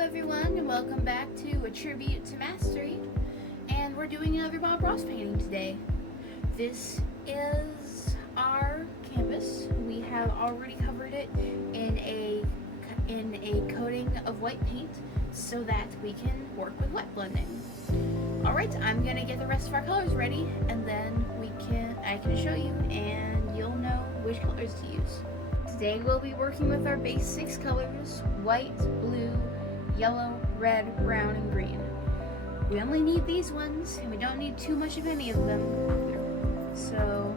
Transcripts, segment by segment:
everyone, and welcome back to A Tribute to Mastery, and we're doing another Bob Ross painting today. This is our canvas. We have already covered it in a coating of white paint so that we can work with wet blending. Alright, I'm gonna get the rest of our colors ready, and then I can show you and you'll know which colors to use. Today we'll be working with our base 6 colors: white, blue, yellow, red, brown, and green. We only need these ones, and we don't need too much of any of them. So,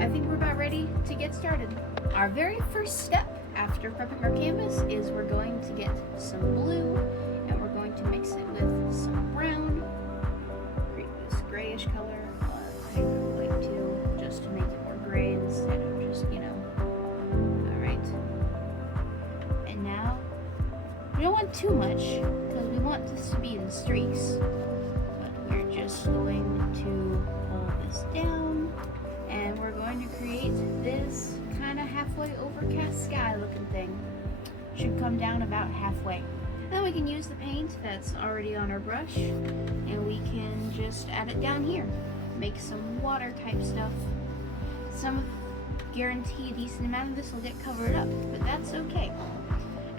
I think we're about ready to get started. Our very first step after prepping our canvas is we're going to get some blue, and we're going to mix it with some brown, create this grayish color. I would like to, just to make it more gray instead of just, alright. And now, we don't want too much, because we want this to be in streaks, but we're just going to pull this down, and we're going to create this kind of halfway overcast sky looking thing. Should come down about halfway. Then we can use the paint that's already on our brush, and we can just add it down here. Make some water type stuff. Guarantee a decent amount of this will get covered up, but that's okay.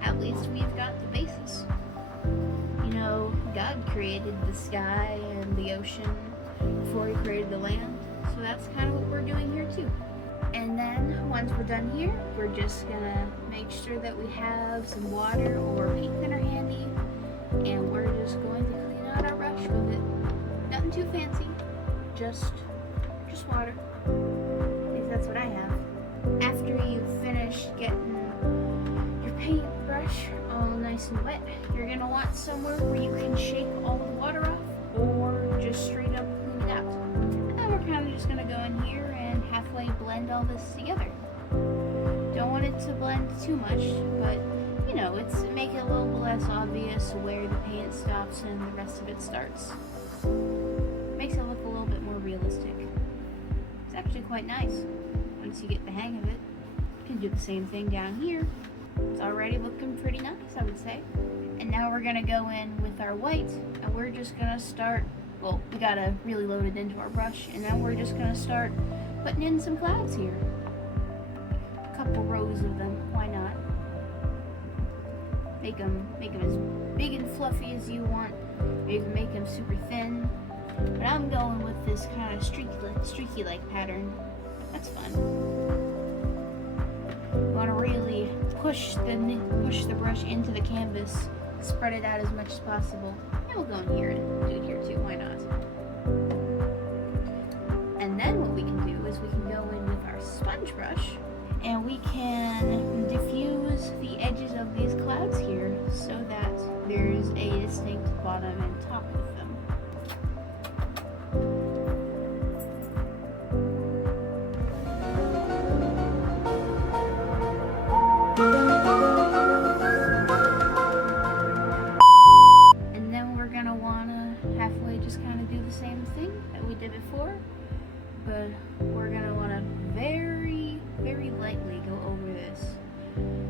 At least we've got the basis. God created the sky and the ocean before he created the land, so that's kind of what we're doing here too. And then once we're done here, we're just gonna make sure that we have some water or paint thinner handy, and we're just going to clean out our brush with it. Nothing too fancy, just water. At least that's what I have. After you finish getting your paintbrush all nice and wet, you're going to want somewhere where you can shake all the water off or just straight up clean it out. And then we're kind of just going to go in here and halfway blend all this together. Don't want it to blend too much, but it's make it a little less obvious where the paint stops and the rest of it starts. Makes it look a little bit more realistic. It's actually quite nice once you get the hang of it. You can do the same thing down here. It's already looking pretty nice, I would say. And now we're gonna go in with our white, and we're just gonna start, well, we gotta really load it into our brush, and then we're just gonna start putting in some clouds here. A couple rows of them, why not? Make them as big and fluffy as you want. Maybe make them super thin. But I'm going with this kind of streaky-like pattern. That's fun. You want to really push the brush into the canvas, spread it out as much as possible. And we'll go in here and do it here too. Why not? And then what we can do is we can go in with our sponge brush, and we can diffuse the edges of these clouds here so that there's a distinct bottom and top of them. And then we're gonna wanna halfway just kind of do the same thing that we did before, but we're gonna wanna very, very lightly go over this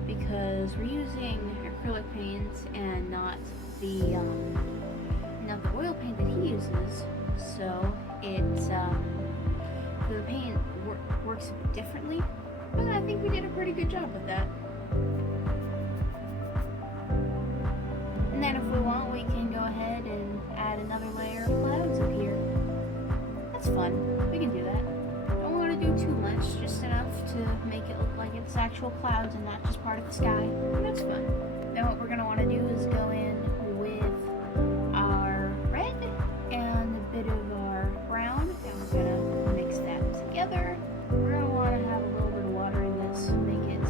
because we're using acrylic paint and not the oil paint that he uses. So the paint works a bit differently, but I think we did a pretty good job with that. And then if we want, we can go ahead and add another layer of clouds up here. That's fun. We can do that. Don't want to do too much, just enough to make it look like it's actual clouds and not just part of the sky. And that's fun. Then what we're going to want to do is go in with our red and a bit of our brown, and we're going to mix that together. We're going to want to have a little bit of water in this, make it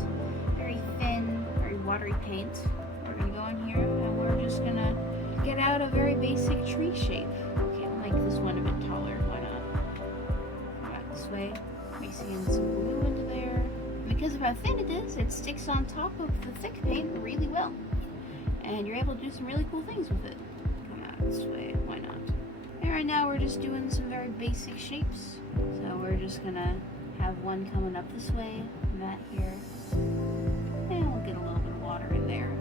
very thin, very watery paint. We're going to go in here and we're just going to get out a very basic tree shape. Okay, I'll make this one a bit taller, why not? Back this way, mixing in some blue into there. Because of how thin it is, it sticks on top of the thick paint really well. And you're able to do some really cool things with it. Come out this way, why not? And right now we're just doing some very basic shapes. So we're just gonna have one coming up this way, and that here. And we'll get a little bit of water in there.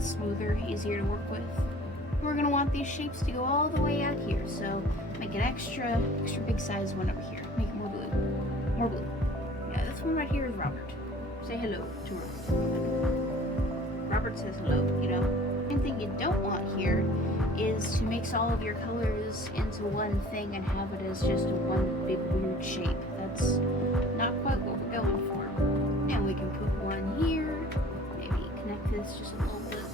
smoother, easier to work with. We're gonna want these shapes to go all the way out here, so make an extra big size one over here. Make it more blue. More blue. Yeah, this one right here is Robert. Say hello to Robert. Robert says hello, you know. One thing you don't want here is to mix all of your colors into one thing and have it as just one big weird shape. That's not quite what we're going for. And we can put one here, maybe connect this just a little bit.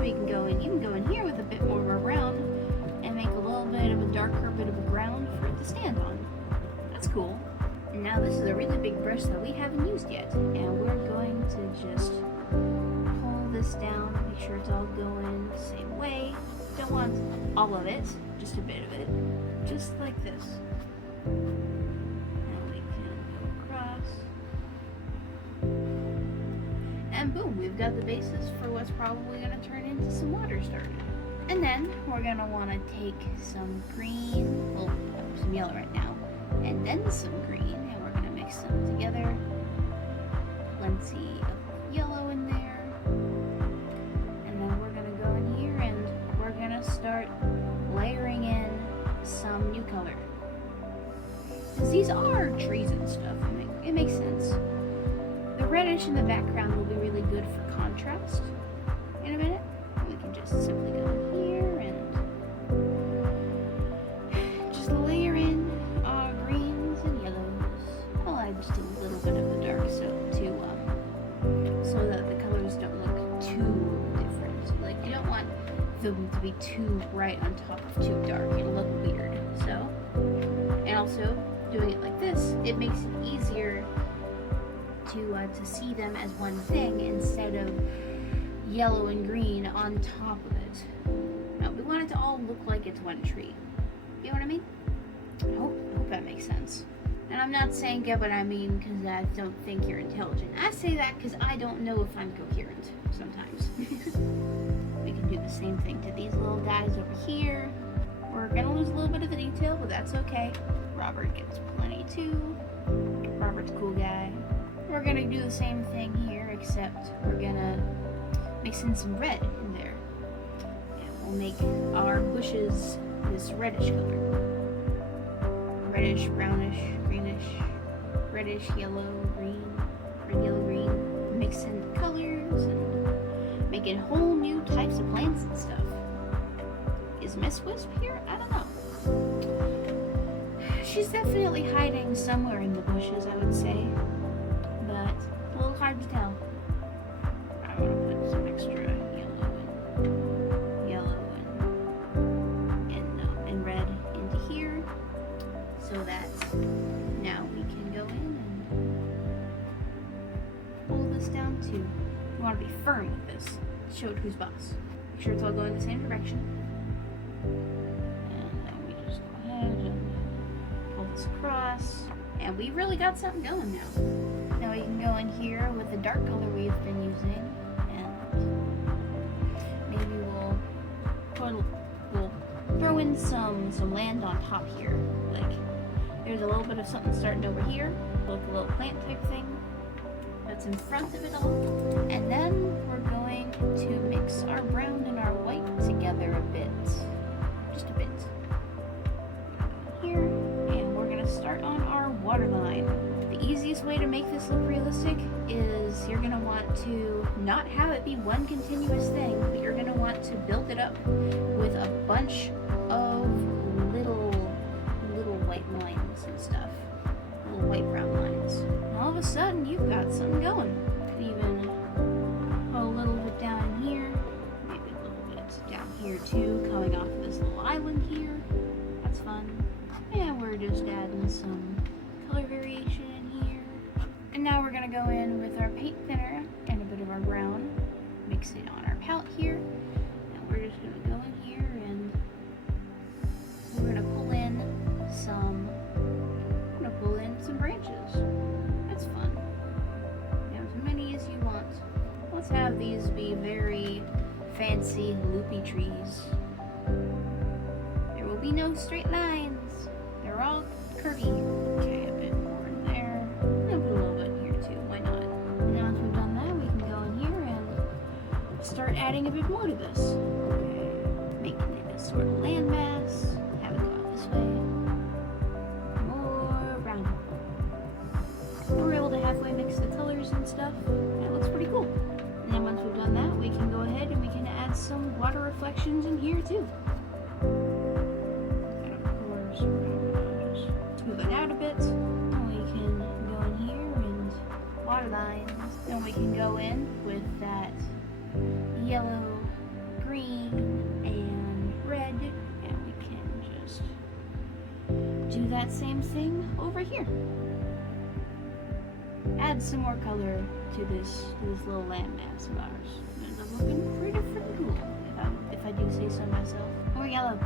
We can go in, you can go in here with a bit more of a brown and make a little bit of a darker bit of a ground for it to stand on. That's cool. And now this is a really big brush that we haven't used yet, and we're going to just pull this down, make sure it's all going the same way. Don't want all of it, just a bit of it, just like this. And we can go across. And boom, we've got the basis for what's probably going to turn into some water starter. And then we're going to want to take some green, well, some yellow right now, and then some green, and we're going to mix them together. Plenty of yellow in there. And then we're going to go in here and we're going to start layering in some new color. Because these are trees and stuff, it makes sense. The reddish in the background will be really good for contrast in a minute. We can just simply go in here and just layer in our greens and yellows. I'll add just a little bit of the dark so that the colors don't look too different. Like, you don't want them to be too bright on top of too dark. It'll look weird. So, and also doing it like this, it makes it easier to see them as one thing instead of yellow and green on top of it. No, we want it to all look like it's one tree. You know what I mean? I hope that makes sense. And I'm not saying get what I mean because I don't think you're intelligent. I say that because I don't know if I'm coherent sometimes. We can do the same thing to these little guys over here. We're gonna lose a little bit of the detail, but that's okay. Robert gets plenty too. Robert's a cool guy. We're gonna do the same thing here, except we're gonna mix in some red in there. And we'll make our bushes this reddish color. Reddish, brownish, greenish, reddish, yellow, green, red, yellow, green. Mix in the colors and making whole new types of plants and stuff. Is Miss Wisp here? I don't know. She's definitely hiding somewhere in the bushes, I would say. But it's a little hard to tell. I want to put some extra yellow and red into here, so that now we can go in and pull this down too. We want to be firm with this. Show it who's boss. Make sure it's all going the same direction. And then we just go ahead and pull this across. And we really got something going now. Now we can go in here with the dark color we've been using, and maybe we'll throw in some land on top here. Like, there's a little bit of something starting over here, like a little plant type thing that's in front of it all. And then we're going to mix our brown and our white together a bit, just a bit. Here, and we're gonna start on our waterline. The easiest way to make this look realistic is you're gonna want to not have it be one continuous thing, but you're gonna want to build it up with a bunch of little white lines and stuff, little white brown lines. And all of a sudden, you've got something going. You can even put a little bit down here, maybe a little bit down here too, coming off of this little island here. That's fun. And we're just adding some color variation in here. And now we're gonna go in with our paint thinner and a bit of our brown, mix it on our palette here. And we're just gonna go in here and we're gonna pull in some branches. That's fun. You have as many as you want. Let's have these be very fancy loopy trees. There will be no straight lines. They're all curvy. Okay, a bit more in there. And a little bit here too. Why not? And now once we've done that, we can go in here and start adding a bit more to this. Okay. Making it a sort of landmass. Have it go out this way. More round. We're able to halfway mix the colors and stuff. That looks pretty cool. And then once we've done that, we can go ahead and we can add some water reflections in here too. And of course, we're gonna just smooth it out a bit. And we can go in here and water lines. Then we can go in with that yellow, green, and red, and we can just do that same thing over here. Add some more color to this little landmass of ours. Ends up looking pretty freaking cool, if I do say so myself. More yellow.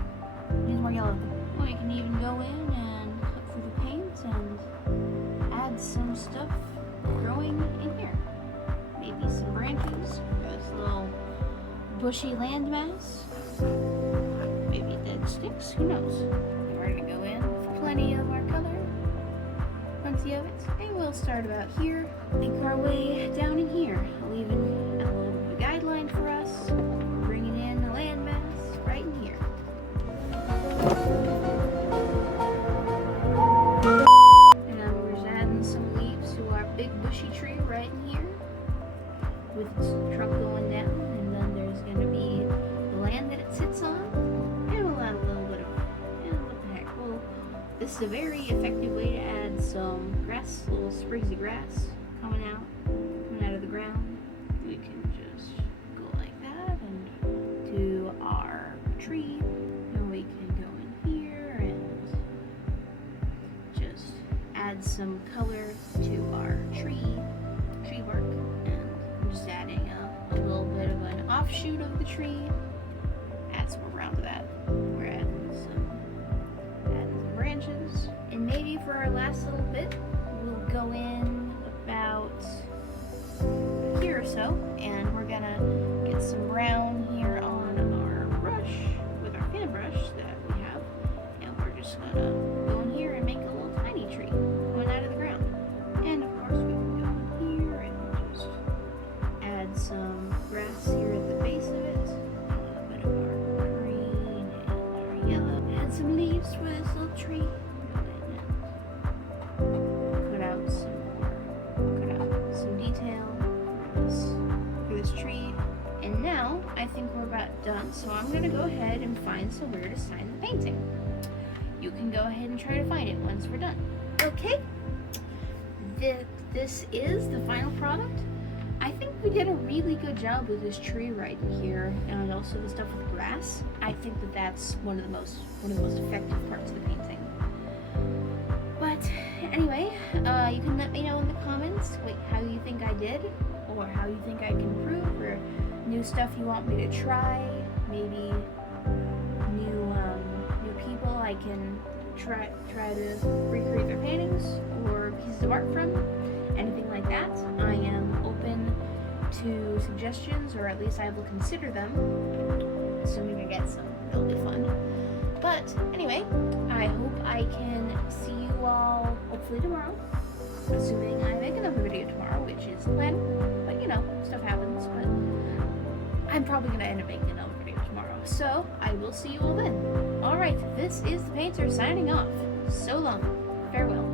Needs more yellow. Well, you can even go in and cut through the paint and add some stuff growing in here. Maybe some branches for this little bushy landmass. Maybe dead sticks, who knows? We're gonna go in with plenty of our color. Plenty of it. And we'll start about here. Make our way down in here. Leaving a little bit of a guideline for us. Bringing in the landmass right in here. And we're just adding some leaves to our big bushy tree right in here. With its trunk going down. And then there's going to be the land that it sits on. And we'll add a little bit of, what the heck. Well, this is a very effective way to add some grass, little sprigs of grass coming out of the ground. We can just go like that and to our tree. And we can go in here and just add some color to our tree bark. And I'm just adding a little bit of an offshoot of the tree. Add some around to that. We're adding some branches. And maybe for our last little bit, we'll go in about here or so, and we're gonna get some brown here on our brush with our fan brush that we have, and we're just gonna go in here and make a little tiny tree coming out of the ground. And of course, we can go in here and just add some grass here at the base of it, a little bit of our green and our yellow, add some leaves for this little tree. Tree. And now I think we're about done, so I'm gonna go ahead and find somewhere to sign the painting. You can go ahead and try to find it once we're done. Okay, this is the final product. I think we did a really good job with this tree right here, and also the stuff with the grass. I think that's one of the most effective parts of the painting. But anyway, you can let me know in the comments how you think I did, or how you think I can improve, or new stuff you want me to try, maybe new people I can try to recreate their paintings or pieces of art from, anything like that. I am open to suggestions, or at least I will consider them, assuming I get some. It'll be fun. But anyway, I hope I can see you all hopefully tomorrow, assuming I make another video tomorrow, which is the plan. But you know, stuff happens. But I'm probably going to end up making another video tomorrow. So I will see you all then. Alright, this is the Painter signing off. So long. Farewell.